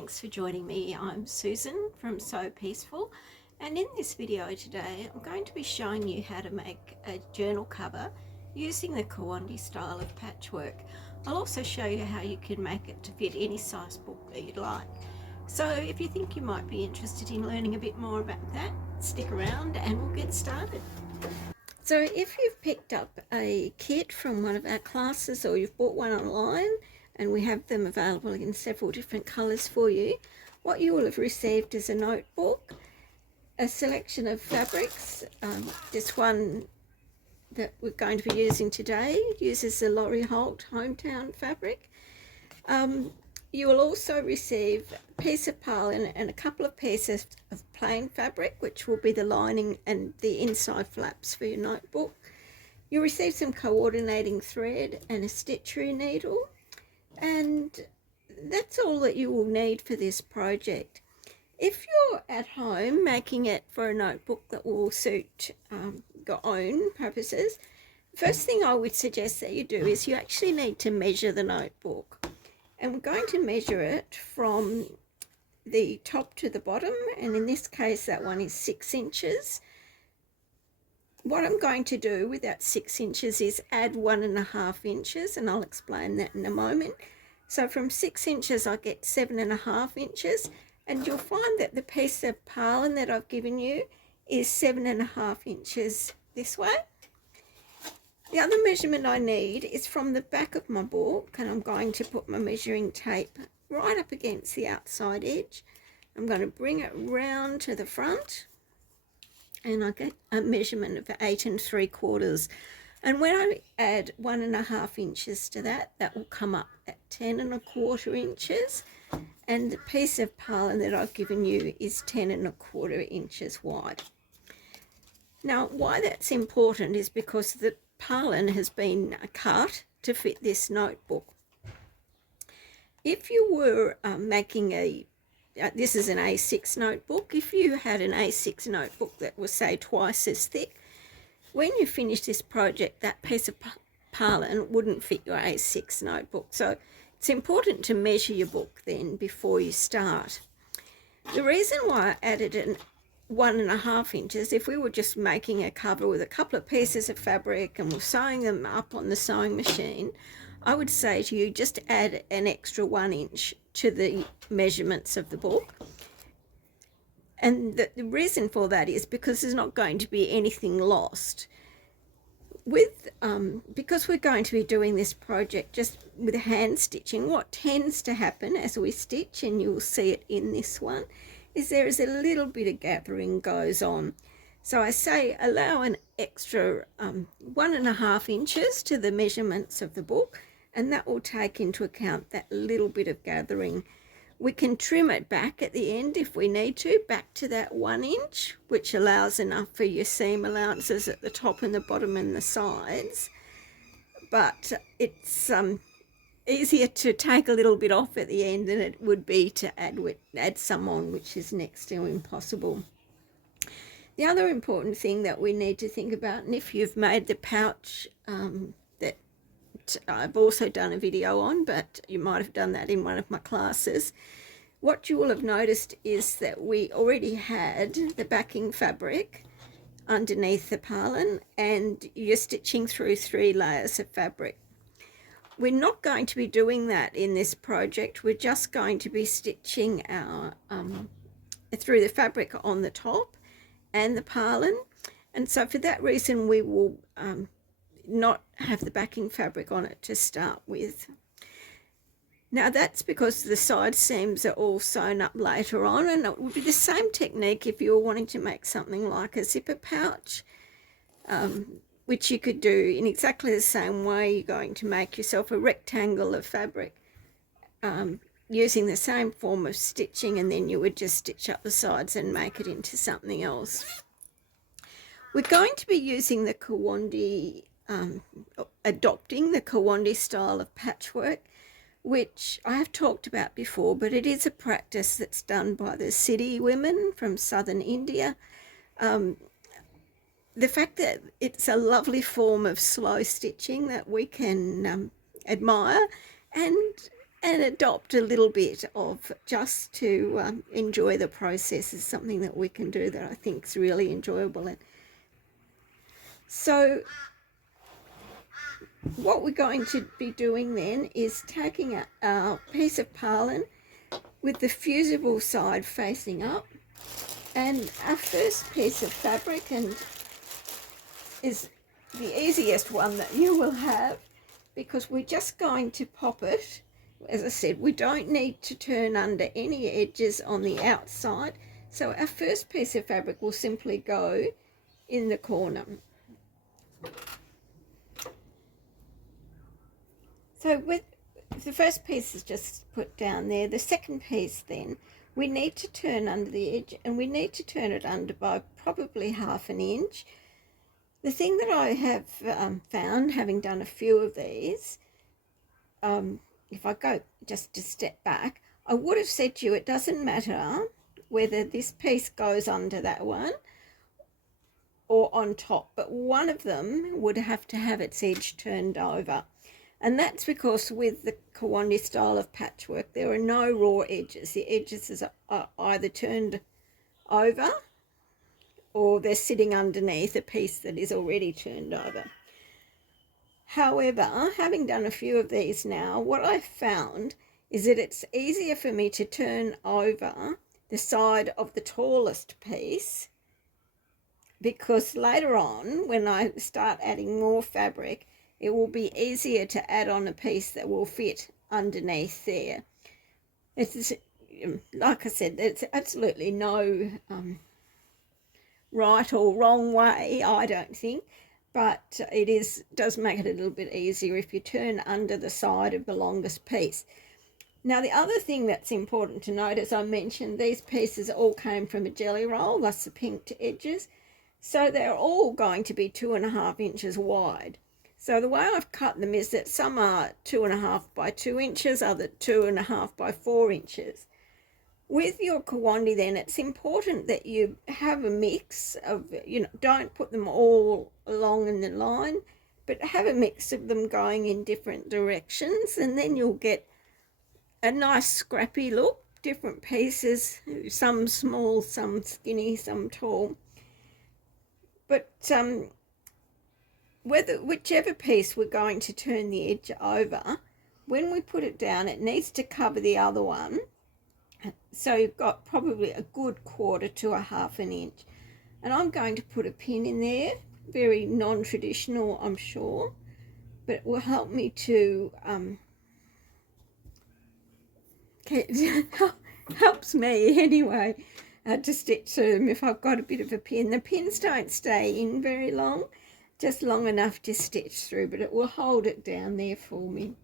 thanks for joining me. I'm Susan from So Peaceful, and in this video today I'm going to be showing you how to make a journal cover using the Kawandi style of patchwork. I'll also show you how you can make it to fit any size book that you'd like. So if you think you might be interested in learning a bit more about that, stick around and we'll get started. So if you've picked up a kit from one of our classes or you've bought one online, and we have them available in several different colours for you, what you will have received is a notebook, a selection of fabrics. This one that we're going to be using today uses the Laurie Holt Hometown fabric. You will also receive a piece of purlin and a couple of pieces of plain fabric, which will be the lining and the inside flaps for your notebook. You'll receive some coordinating thread and a stitchery needle, and that's all that you will need for this project. If you're at home making it for a notebook that will suit your own purposes, first thing I would suggest that you do is you actually need to measure the notebook. And we're going to measure it from the top to the bottom, and in this case that one is 6 inches. What I'm going to do with that 6 inches is add 1.5 inches, and I'll explain that in a moment. So from 6 inches I get 7.5 inches, and you'll find that the piece of purlin that I've given you is 7.5 inches this way. The other measurement I need is from the back of my book, and I'm going to put my measuring tape right up against the outside edge. I'm going to bring it round to the front, and I get a measurement of 8 3/4. And when I add 1.5 inches to that, that will come up at 10 1/4 inches. And the piece of purlin that I've given you is 10 1/4 inches wide. Now, why that's important is because the purlin has been cut to fit this notebook. If you were making this is an A6 notebook. If you had an A6 notebook that was, say, twice as thick, when you finish this project, that piece of purlin wouldn't fit your A6 notebook. So it's important to measure your book then before you start. The reason why I added an 1.5 inches, if we were just making a cover with a couple of pieces of fabric and we're sewing them up on the sewing machine, I would say to you, just add an extra 1 inch to the measurements of the book. And the reason for that is because there's not going to be anything lost. Because we're going to be doing this project just with hand stitching, what tends to happen as we stitch, and you'll see it in this one, is there is a little bit of gathering goes on. So I say allow an extra 1.5 inches to the measurements of the book, and that will take into account that little bit of gathering. We can trim it back at the end if we need to, back to that 1 inch, which allows enough for your seam allowances at the top and the bottom and the sides. But it's easier to take a little bit off at the end than it would be to add some on, which is next to impossible. The other important thing that we need to think about, and if you've made the pouch that I've also done a video on, but you might have done that in one of my classes, what you will have noticed is that we already had the backing fabric underneath the purlin, and you're stitching through 3 layers of fabric. We're not going to be doing that in this project. We're just going to be stitching our through the fabric on the top and the purlin, and so for that reason we will not have the backing fabric on it to start with. Now that's because the side seams are all sewn up later on, and it would be the same technique if you were wanting to make something like a zipper pouch, which you could do in exactly the same way. You're going to make yourself a rectangle of fabric using the same form of stitching, and then you would just stitch up the sides and make it into something else. We're going to be using the Kawandi, adopting the Kawandi style of patchwork, which I have talked about before, but it is a practice that's done by the Siddhi women from southern India. The fact that it's a lovely form of slow stitching that we can admire, and and adopt a little bit of just to enjoy the process is something that we can do that I think is really enjoyable. And so what we're going to be doing then is taking a piece of Parlin with the fusible side facing up, and our first piece of fabric, and is the easiest one that you will have, because we're just going to pop it. As I said, we don't need to turn under any edges on the outside, so our first piece of fabric will simply go in the corner. So with the first piece is just put down there. The second piece then, we need to turn under the edge, and we need to turn it under by probably 1/2 inch. The thing that I have found, having done a few of these, if I go just a step back, I would have said to you it doesn't matter whether this piece goes under that one or on top, but one of them would have to have its edge turned over. And that's because with the Kawandi style of patchwork, there are no raw edges. The edges are either turned over or they're sitting underneath a piece that is already turned over. However, having done a few of these now, what I've found is that it's easier for me to turn over the side of the tallest piece, because later on, when I start adding more fabric, it will be easier to add on a piece that will fit underneath there. It's, like I said, there's absolutely no right or wrong way, I don't think, but it does make it a little bit easier if you turn under the side of the longest piece. Now, the other thing that's important to note, as I mentioned, these pieces all came from a jelly roll, thus the pinked edges, so they're all going to be 2.5 inches wide. So the way I've cut them is that some are 2.5 by 2 inches, other 2.5 by 4 inches. With your Kawandi then, it's important that you have a mix of, don't put them all along in the line, but have a mix of them going in different directions, and then you'll get a nice scrappy look, different pieces, some small, some skinny, some tall. But whichever piece we're going to turn the edge over, when we put it down, it needs to cover the other one. So you've got probably a good 1/4 to 1/2 inch. And I'm going to put a pin in there, very non-traditional, I'm sure, but it will help me to, helps me anyway, to stitch them if I've got a bit of a pin. The pins don't stay in very long, just long enough to stitch through, but it will hold it down there for me.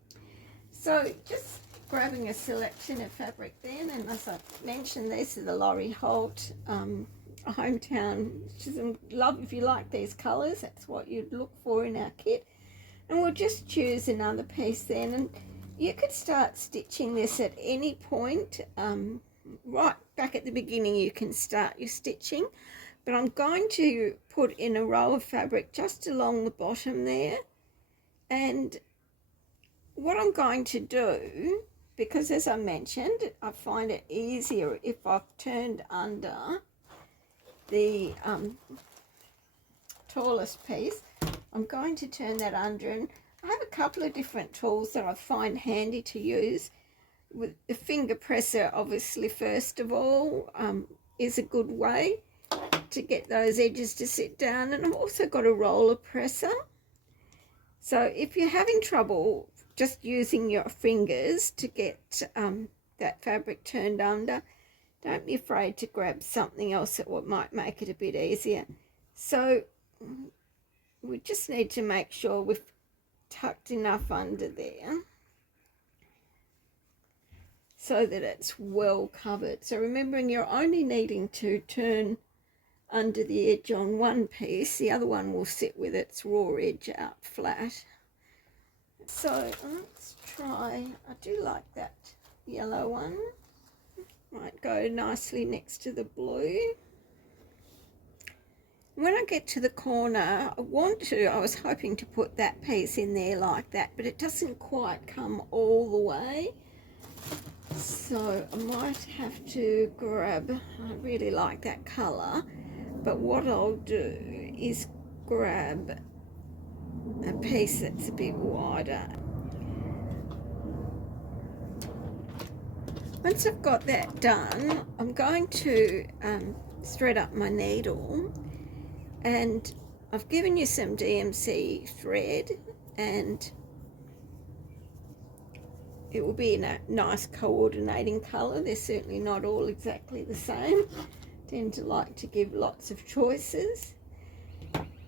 So just grabbing a selection of fabric then, and as I mentioned, these are the Laurie Holt hometown. Love, if you like these colours, that's what you'd look for in our kit. And we'll just choose another piece then, and you could start stitching this at any point. Right back at the beginning you can start your stitching, but I'm going to put in a row of fabric just along the bottom there, and what I'm going to do, because as I mentioned, I find it easier if I've turned under the tallest piece, I'm going to turn that under, and I have a couple of different tools that I find handy to use. With the finger presser, obviously, first of all, is a good way to get those edges to sit down, and I've also got a roller presser. So if you're having trouble just using your fingers to get that fabric turned under, don't be afraid to grab something else that might make it a bit easier. So we just need to make sure we've tucked enough under there so that it's well covered. So remembering you're only needing to turn under the edge on one piece, the other one will sit with its raw edge out flat. So let's try, I do like that yellow one. Might go nicely next to the blue. When I get to the corner, I was hoping to put that piece in there like that, but it doesn't quite come all the way. So I might have to grab, I really like that colour, but what I'll do is grab a piece that's a bit wider. Once I've got that done, I'm going to thread up my needle, and I've given you some DMC thread, and it will be in a nice coordinating colour. They're certainly not all exactly the same. I tend to like to give lots of choices.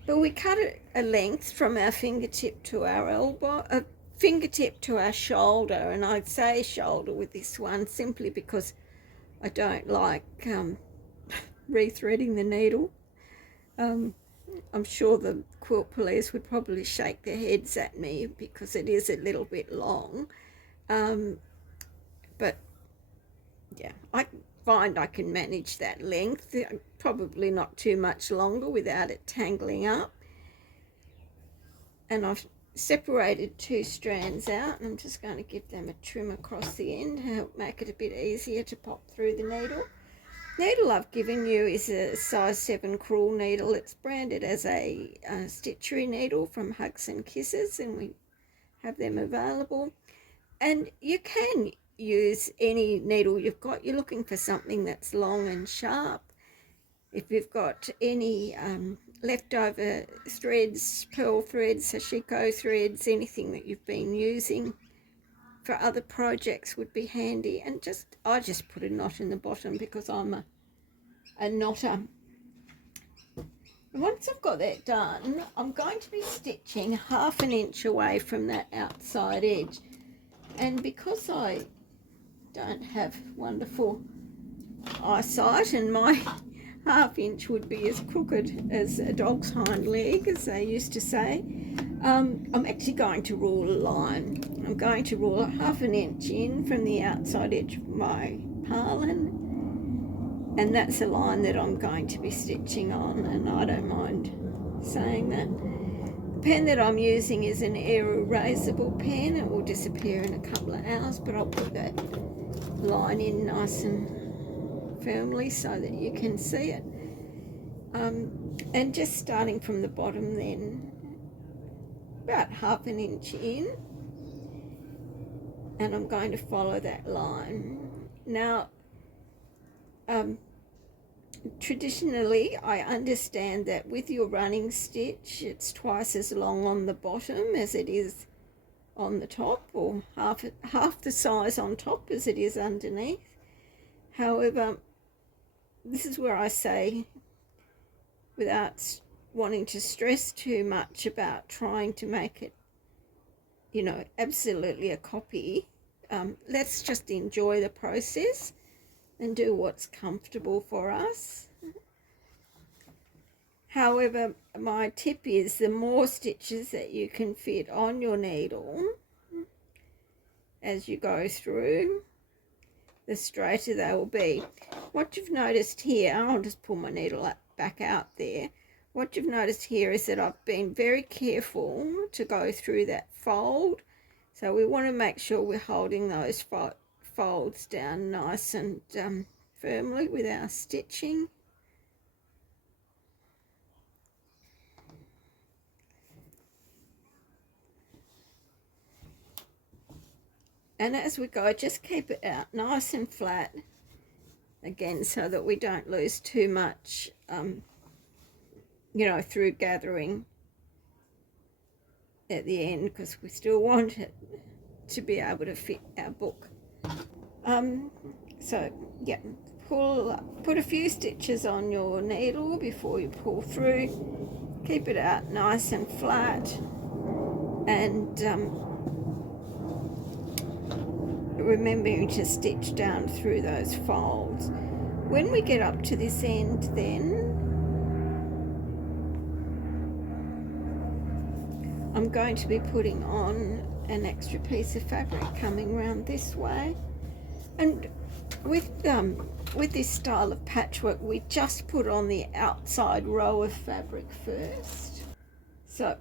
But we cut a length from our fingertip to our elbow, a fingertip to our shoulder, and I'd say shoulder with this one simply because I don't like rethreading the needle. I'm sure the quilt police would probably shake their heads at me because it is a little bit long. But yeah, I find I can manage that length, probably not too much longer without it tangling up. And I've separated 2 strands out, and I'm just going to give them a trim across the end to help make it a bit easier to pop through the needle. Needle I've given you is a size 7 crewel needle. It's branded as a stitchery needle from Hugs and Kisses, and we have them available. And you can use any needle you've got. You're looking for something that's long and sharp. If you've got any leftover threads, pearl threads, sashiko threads, anything that you've been using for other projects would be handy. And I just put a knot in the bottom because I'm a knotter. And once I've got that done, I'm going to be stitching 1/2 inch away from that outside edge. And because I don't have wonderful eyesight, and my 1/2 inch would be as crooked as a dog's hind leg, as they used to say, I'm actually going to rule a line. I'm going to rule 1/2 inch in from the outside edge of my purlin, and that's a line that I'm going to be stitching on, and I don't mind saying that. The pen that I'm using is an erasable pen. It will disappear in a couple of hours, but I'll put that line in nice and firmly so that you can see it. And just starting from the bottom then, about 1/2 inch in, and I'm going to follow that line. Now, traditionally, I understand that with your running stitch, it's twice as long on the bottom as it is on the top, or half the size on top as it is underneath. However, this is where I say, without wanting to stress too much about trying to make it, absolutely a copy, let's just enjoy the process and do what's comfortable for us. However, my tip is the more stitches that you can fit on your needle as you go through, the straighter they will be. What you've noticed here, I'll just pull my needle back out there. What you've noticed here is that I've been very careful to go through that fold. So we want to make sure we're holding those folds down nice and firmly with our stitching. And as we go, just keep it out nice and flat again, so that we don't lose too much, through gathering at the end, because we still want it to be able to fit our book. So yeah, put a few stitches on your needle before you pull through. Keep it out nice and flat, and remembering to stitch down through those folds. When we get up to this end, then I'm going to be putting on an extra piece of fabric coming around this way. And with this style of patchwork, we just put on the outside row of fabric first. So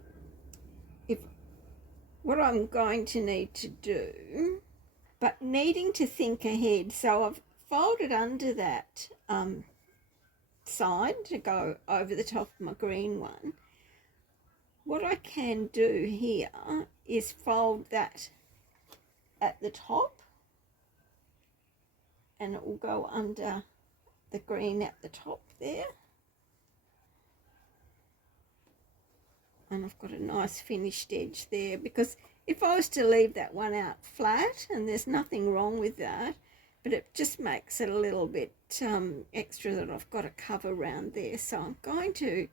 what I'm going to need to do but needing to think ahead. So I've folded under that side to go over the top of my green one. What I can do here is fold that at the top, and it will go under the green at the top there. And I've got a nice finished edge there, because if I was to leave that one out flat, and there's nothing wrong with that, but it just makes it a little bit extra that I've got a cover around there. So I'm going to,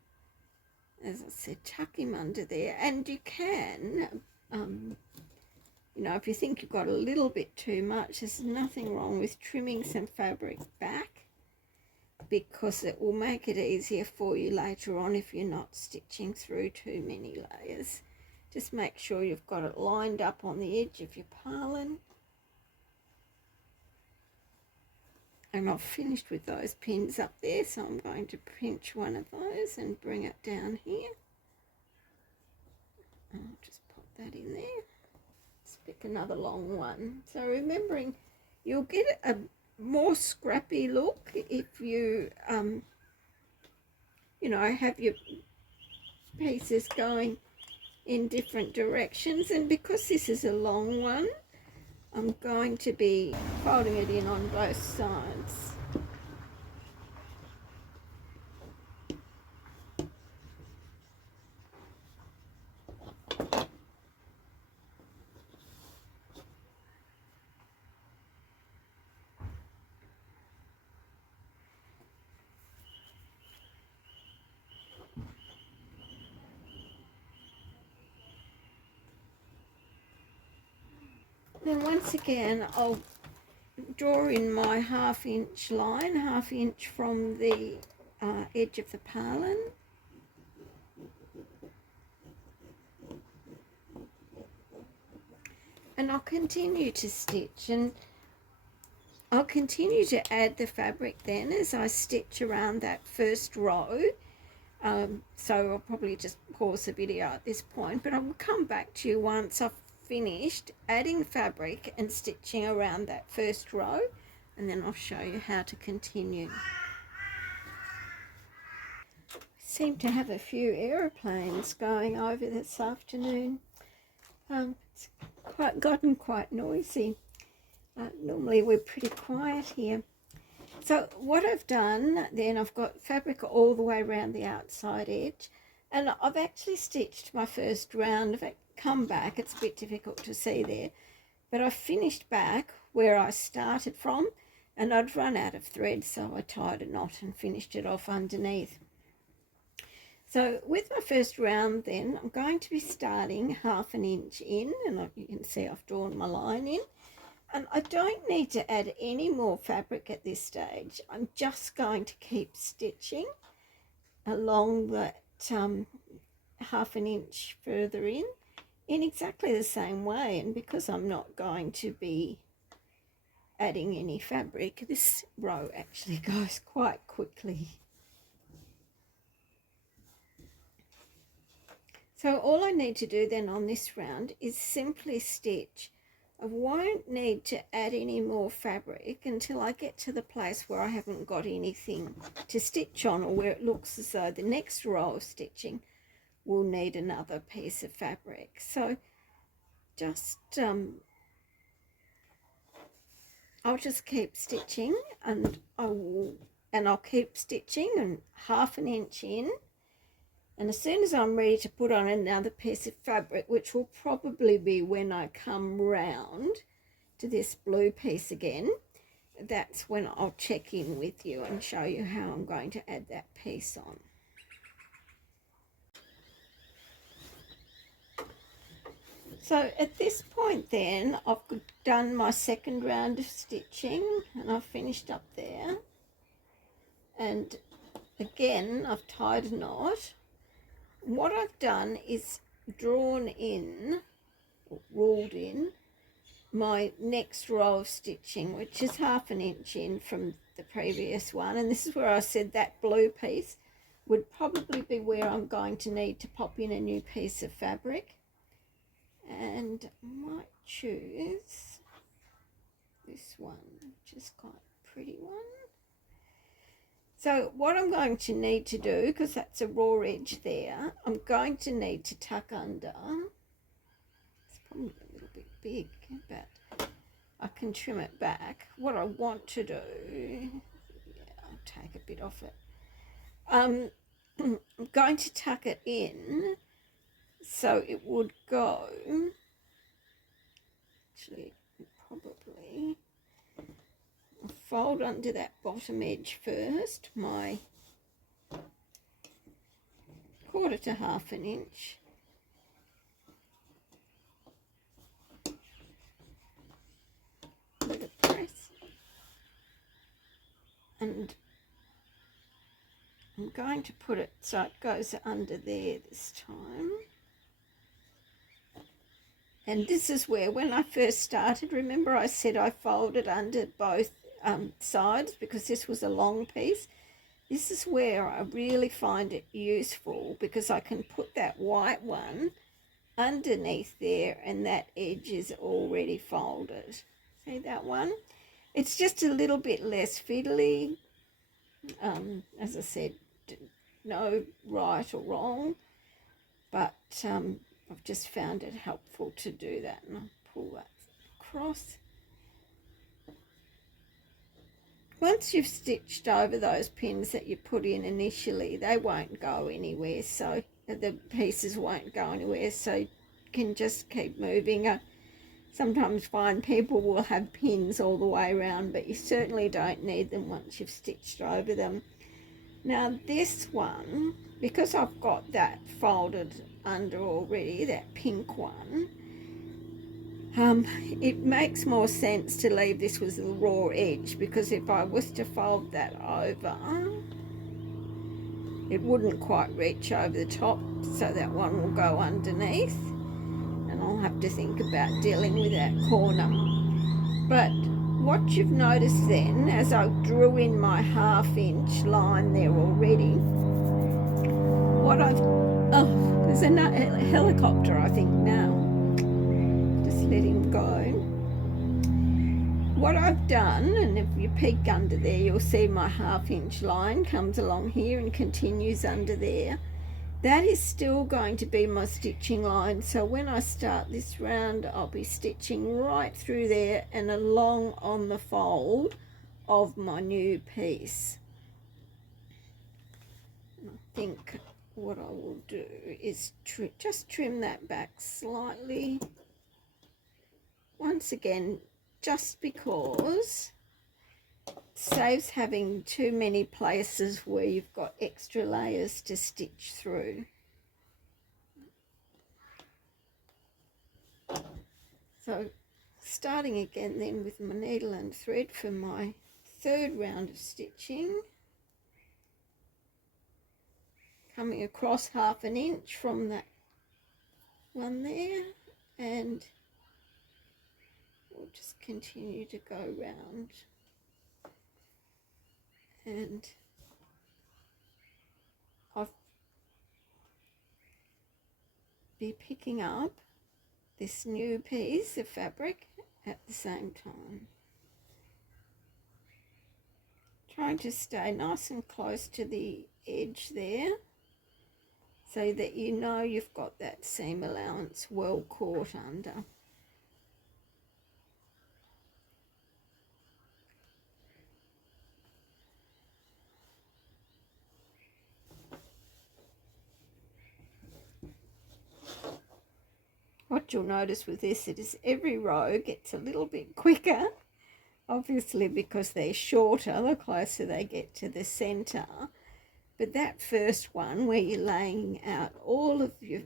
as I said, tuck him under there. And you can, you know, if you think you've got a little bit too much, there's nothing wrong with trimming some fabric back, because it will make it easier for you later on if you're not stitching through too many layers. Just make sure you've got it lined up on the edge of your purlin. And I've finished with those pins up there, so I'm going to pinch one of those and bring it down here. And I'll just pop that in there. Let's pick another long one. So remembering, you'll get a more scrappy look if you you know, have your pieces going in different directions. And because this is a long one, I'm going to be folding it in on both sides. Then once again, I'll draw in my half-inch line, half-inch from the edge of the purlin. And I'll continue to stitch, and I'll continue to add the fabric then as I stitch around that first row. So I'll probably just pause the video at this point, but I will come back to you once I've finished adding fabric and stitching around that first row, and then I'll show you how to continue. Seem to have a few aeroplanes going over this afternoon. It's gotten quite noisy. Normally we're pretty quiet here. So what I've done then, I've got fabric all the way around the outside edge, and I've actually stitched my first round. If I come back, it's a bit difficult to see there, but I finished back where I started from, and I'd run out of thread, so I tied a knot and finished it off underneath. So with my first round then, I'm going to be starting half an inch in, and you can see I've drawn my line in. And I don't need to add any more fabric at this stage. I'm just going to keep stitching along that half an inch further in exactly the same way. And because I'm not going to be adding any fabric, this row actually goes quite quickly. So all I need to do then on this round is simply stitch. I won't need to add any more fabric until I get to the place where I haven't got anything to stitch on, or where it looks as though the next row of stitching will need another piece of fabric. So just I'll just keep stitching, and I'll keep stitching and half an inch in. And as soon as I'm ready to put on another piece of fabric, which will probably be when I come round to this blue piece again, that's when I'll check in with you and show you how I'm going to add that piece on. So at this point then, I've done my second round of stitching, and I've finished up there. And again, I've tied a knot. What I've done is drawn in, or ruled in, my next row of stitching, which is half an inch in from the previous one. And this is where I said that blue piece would probably be where I'm going to need to pop in a new piece of fabric. And I might choose this one, which is quite a pretty one. So what I'm going to need to do, because that's a raw edge there, I'm going to need to tuck under. It's probably a little bit big, but I can trim it back. What I want to do, I'll take a bit off it. I'm going to tuck it in so it would go, actually probably, I'll fold under that bottom edge first, my 1/4 to 1/2 an inch. With a press. And I'm going to put it so it goes under there this time. And this is where, when I first started, remember I said I folded under both sides because this was a long piece. This is where I really find it useful because I can put that white one underneath there and that edge is already folded. See that one? It's just a little bit less fiddly. As I said, no right or wrong, but I've just found it helpful to do that. And I'll pull that across. Once you've stitched over those pins that you put in initially, they won't go anywhere, so the pieces won't go anywhere, so you can just keep moving. I sometimes find people will have pins all the way around, but you certainly don't need them once you've stitched over them. Now this one, because I've got that folded under already, that pink one, it makes more sense to leave this with the raw edge, because if I was to fold that over, it wouldn't quite reach over the top, so that one will go underneath, and I'll have to think about dealing with that corner. But what you've noticed then, as I drew in my 1/2 inch line there already, what I've, oh, there's a helicopter I think now, just let him go. What I've done, and if you peek under there, you'll see my 1/2 inch line comes along here and continues under there. That is still going to be my stitching line, so when I start this round, I'll be stitching right through there and along on the fold of my new piece. And I think what I will do is just trim that back slightly. Once again, just because it saves having too many places where you've got extra layers to stitch through. So starting again then with my needle and thread for my 3rd round of stitching, coming across 1/2 an inch from that one there, and we'll just continue to go round. And I'll be picking up this new piece of fabric at the same time, trying to stay nice and close to the edge there so that you know you've got that seam allowance well caught under. What you'll notice with this, it is every row gets a little bit quicker, obviously because they're shorter the closer they get to the centre. But that first one, where you're laying out all of your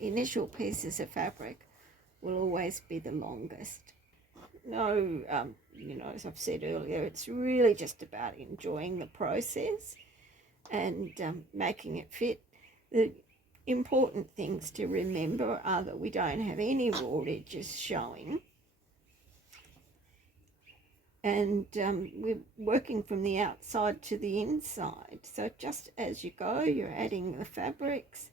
initial pieces of fabric, will always be the longest. No, you know, as I've said earlier, it's really just about enjoying the process and making it fit. The important things to remember are that we don't have any raw edges showing, and we're working from the outside to the inside, so just as you go you're adding the fabrics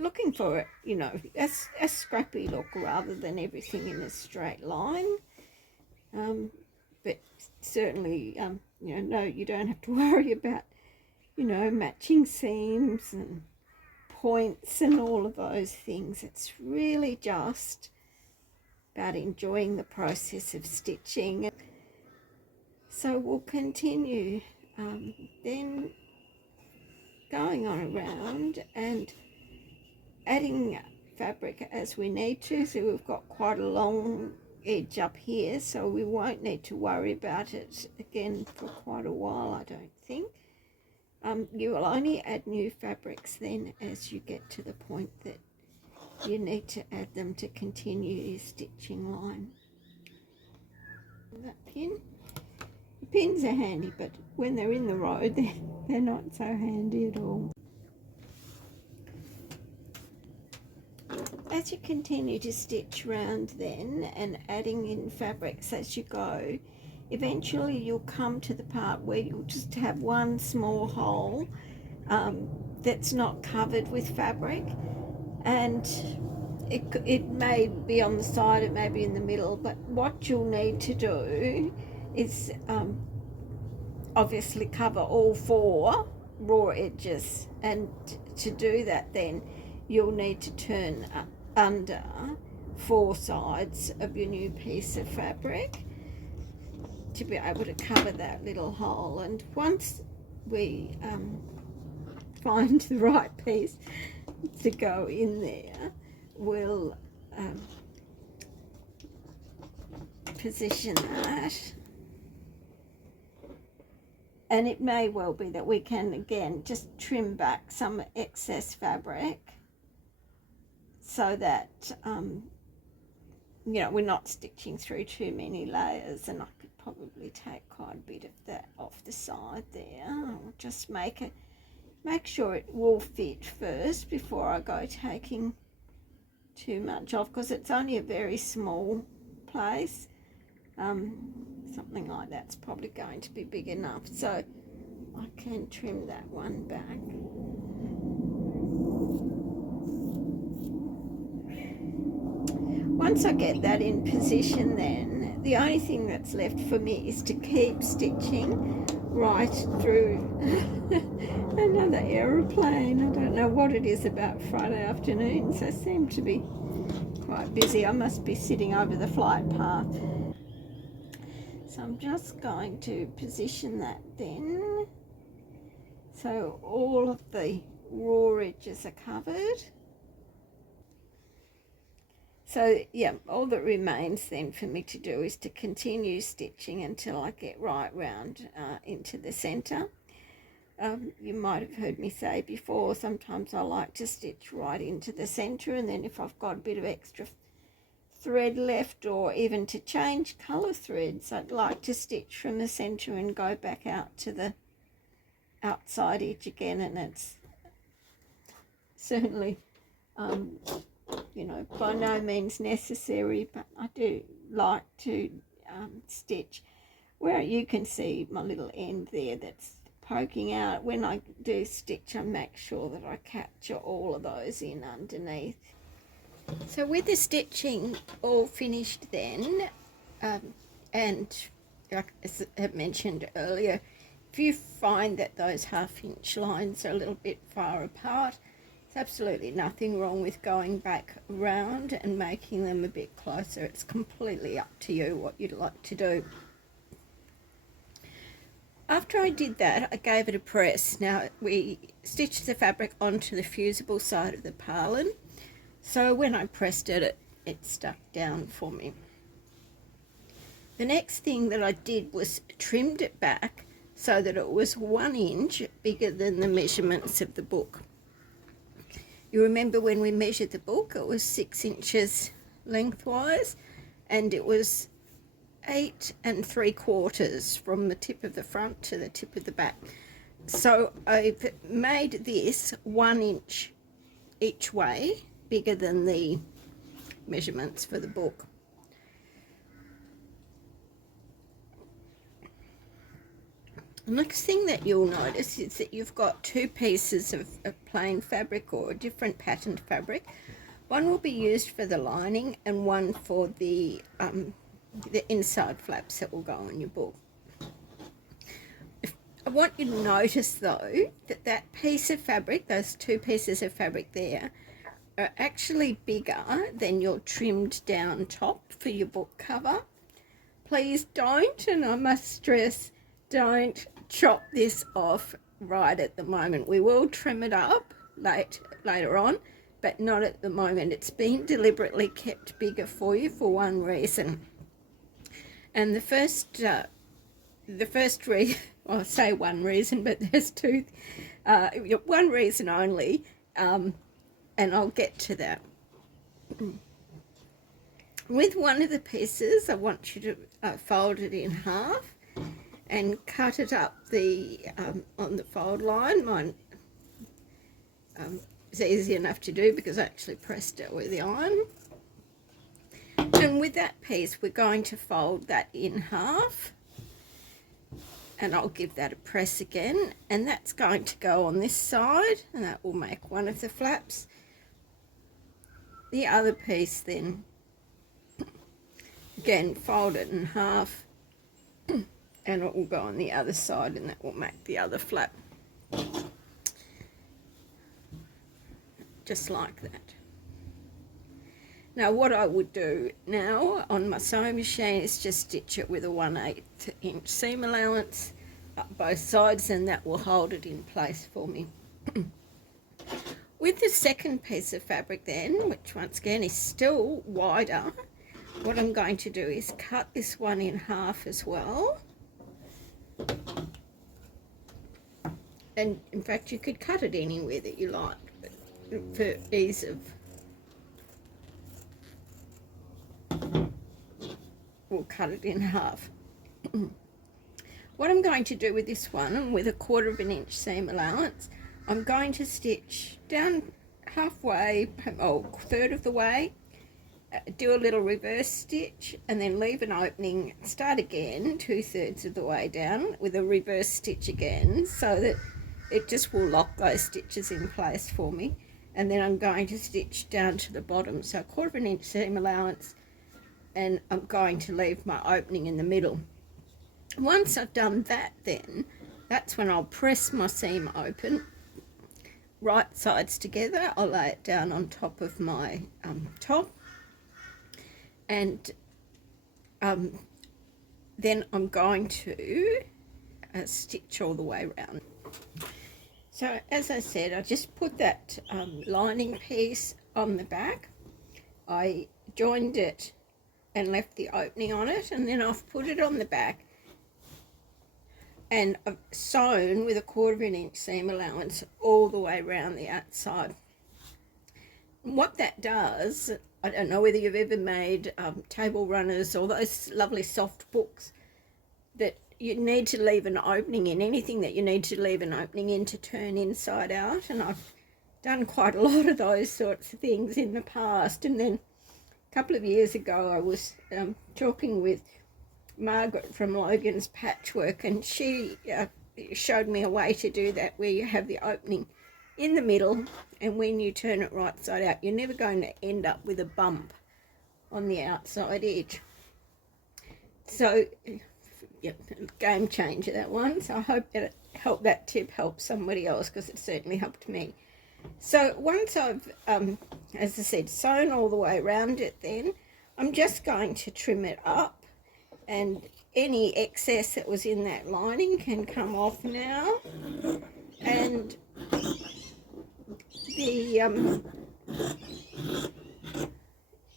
looking for, you know, a scrappy look rather than everything in a straight line. But certainly, you know, no, you don't have to worry about, you know, matching seams and points and all of those things. It's really just about enjoying the process of stitching. So we'll continue then going on around and adding fabric as we need to. So we've got quite a long edge up here, so we won't need to worry about it again for quite a while, I don't think. You will only add new fabrics then as you get to the point that you need to add them to continue your stitching line. That pin. The pins are handy, but when they're in the road, they're not so handy at all. As you continue to stitch round then and adding in fabrics as you go, eventually you'll come to the part where you'll just have one small hole that's not covered with fabric, and it may be on the side, it may be in the middle, but what you'll need to do is obviously cover all 4 raw edges, and to do that then you'll need to turn under 4 sides of your new piece of fabric to be able to cover that little hole. And once we find the right piece to go in there, we'll position that, and it may well be that we can again just trim back some excess fabric so that you know, we're not stitching through too many layers. And I could probably take quite a bit of that off the side there. I'll just make sure it will fit first before I go taking too much off, because it's only a very small place. Something like that's probably going to be big enough, so I can trim that one back. Once I get that in position, then the only thing that's left for me is to keep stitching right through. Another aeroplane. I don't know what it is about Friday afternoons. They seem to be quite busy. I must be sitting over the flight path. So I'm just going to position that then, so all of the raw edges are covered. So yeah, all that remains then for me to do is to continue stitching until I get right round into the centre. You might have heard me say before, sometimes I like to stitch right into the centre, and then if I've got a bit of extra thread left, or even to change colour threads, I'd like to stitch from the centre and go back out to the outside edge again. And it's certainly you know, by no means necessary, but I do like to stitch where you can see my little end there that's poking out. When I do stitch, I make sure that I capture all of those in underneath. So with the stitching all finished then, and like I mentioned earlier, if you find that those 1/2 inch lines are a little bit far apart, there's absolutely nothing wrong with going back around and making them a bit closer. It's completely up to you what you'd like to do. After I did that, I gave it a press. Now we stitched the fabric onto the fusible side of the purlin, so when I pressed it, it stuck down for me. The next thing that I did was trimmed it back so that it was 1 inch bigger than the measurements of the book. You remember when we measured the book, it was 6 inches lengthwise, and it was 8 3/4 from the tip of the front to the tip of the back. So I've made this 1 inch each way bigger than the measurements for the book. The next thing that you'll notice is that you've got two pieces of plain fabric or a different patterned fabric. One will be used for the lining and one for the inside flaps that will go on your book. I want you to notice though that that piece of fabric, those two pieces of fabric there, are actually bigger than your trimmed down top for your book cover. Please don't, and I must stress, don't chop this off right at the moment. We will trim it up later on, but not at the moment. It's been deliberately kept bigger for you for one reason. And the first reason, well, I say one reason, but there's two, one reason only, and I'll get to that. With one of the pieces, I want you to fold it in half and cut it up on the fold line. Mine is easy enough to do because I actually pressed it with the iron. And with that piece, we're going to fold that in half, and I'll give that a press again, and that's going to go on this side, and that will make one of the flaps. The other piece then, again, fold it in half, and it will go on the other side, and that will make the other flap. Just like that. Now what I would do now on my sewing machine is just stitch it with a 1/8 inch seam allowance up both sides, and that will hold it in place for me. With the second piece of fabric then, which once again is still wider, what I'm going to do is cut this one in half as well. And in fact you could cut it anywhere that you like, but for ease of, we'll cut it in half. What I'm going to do with this one, with a 1/4 inch seam allowance, I'm going to stitch down halfway, or 1/3 of the way, do a little reverse stitch, and then leave an opening, start again 2/3 of the way down with a reverse stitch again, so that it just will lock those stitches in place for me. And then I'm going to stitch down to the bottom, so 1/4 inch seam allowance, and I'm going to leave my opening in the middle. Once I've done that, then that's when I'll press my seam open, right sides together. I'll lay it down on top of my top, and then I'm going to stitch all the way around. So as I said, I just put that lining piece on the back. I joined it and left the opening on it, and then I've put it on the back, and I've sewn with a 1/4 inch seam allowance all the way around the outside. And what that does, I don't know whether you've ever made table runners or those lovely soft books that you need to leave an opening in, anything that you need to leave an opening in to turn inside out, and I've done quite a lot of those sorts of things in the past. And then a couple of years ago I was talking with Margaret from Logan's Patchwork, and she showed me a way to do that, where you have the opening in the middle, and when you turn it right side out, you're never going to end up with a bump on the outside edge. So yeah, game changer, that one. So I hope that that tip helps somebody else, because it certainly helped me. So once I've as I said, sewn all the way around it, then I'm just going to trim it up, and any excess that was in that lining can come off now. And the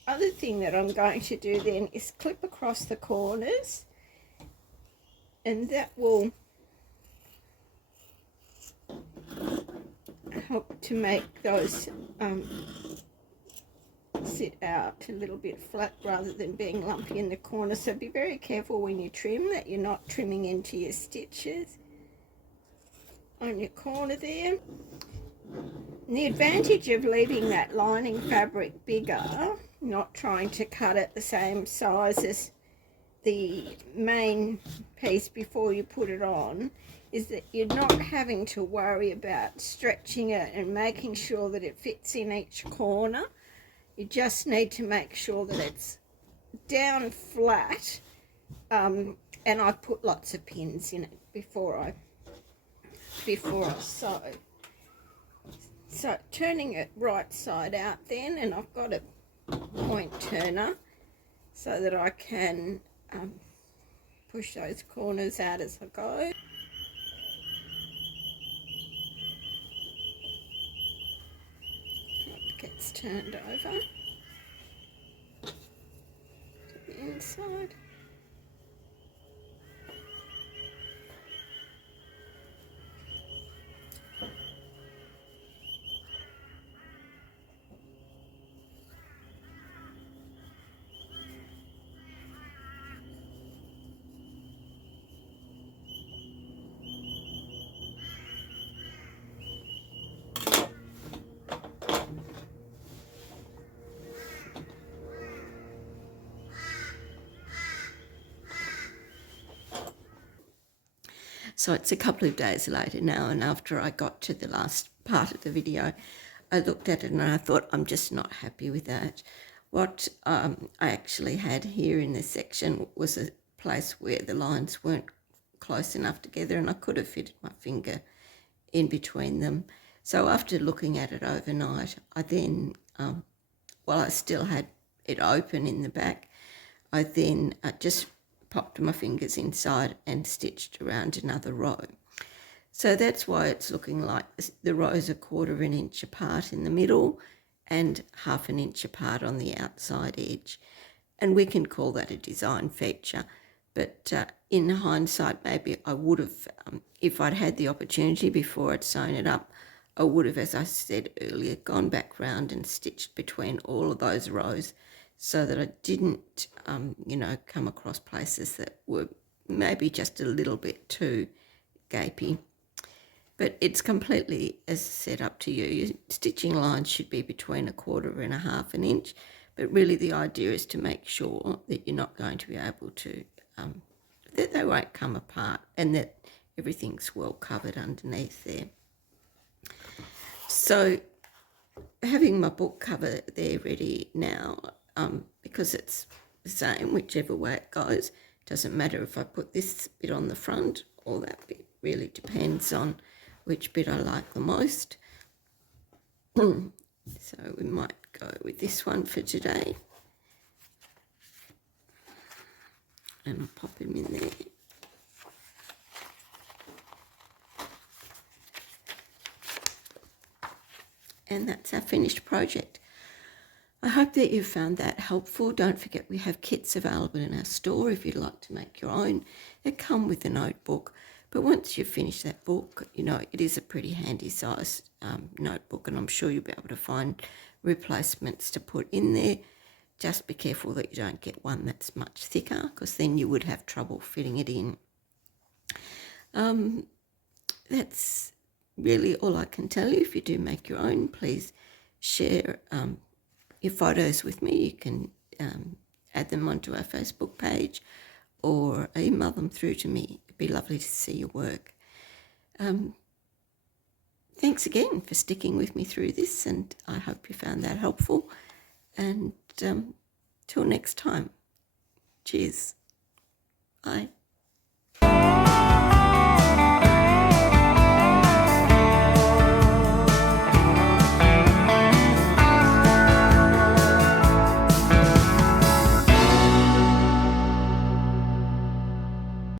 other thing that I'm going to do then is clip across the corners, and that will help to make those sit out a little bit flat rather than being lumpy in the corner. So be very careful when you trim that you're not trimming into your stitches on your corner there. And the advantage of leaving that lining fabric bigger, not trying to cut it the same size as the main piece before you put it on is that you're not having to worry about stretching it and making sure that it fits in each corner. You just need to make sure that it's down flat, and I've put lots of pins in it before I sew. So turning it right side out then, and I've got a point turner so that I can push those corners out as I go. It gets turned over to the inside. So it's a couple of days later now, and after I got to the last part of the video, I looked at it and I thought, I'm just not happy with that. What I actually had here in this section was a place where the lines weren't close enough together, and I could have fitted my finger in between them. So after looking at it overnight, I then, while I still had it open in the back, I then just popped my fingers inside and stitched around another row. So that's why it's looking like the rows are 1/4 inch apart in the middle and 1/2 inch apart on the outside edge. And we can call that a design feature. But in hindsight, maybe I would have, if I'd had the opportunity before I'd sewn it up, I would have, as I said earlier, gone back round and stitched between all of those rows so that I didn't, come across places that were maybe just a little bit too gapey. But it's completely, as I said, up to you. Your stitching lines should be between 1/4 and 1/2 inch, but really the idea is to make sure that you're not going to be able to, that they won't come apart and that everything's well covered underneath there. So having my book cover there ready now, because it's the same whichever way it goes, doesn't matter if I put this bit on the front or that bit, really depends on which bit I like the most. So we might go with this one for today, and I'll pop him in there. And that's our finished project. I hope that you found that helpful. Don't forget we have kits available in our store if you'd like to make your own. They come with a notebook, but once you've finished that book, it is a pretty handy size notebook, and I'm sure you'll be able to find replacements to put in there. Just be careful that you don't get one that's much thicker, because then you would have trouble fitting it in. That's really all I can tell you. If you do make your own, please share your photos with me. You can add them onto our Facebook page or email them through to me. It'd be lovely to see your work. Thanks again for sticking with me through this, and I hope you found that helpful. And till next time, cheers. Bye.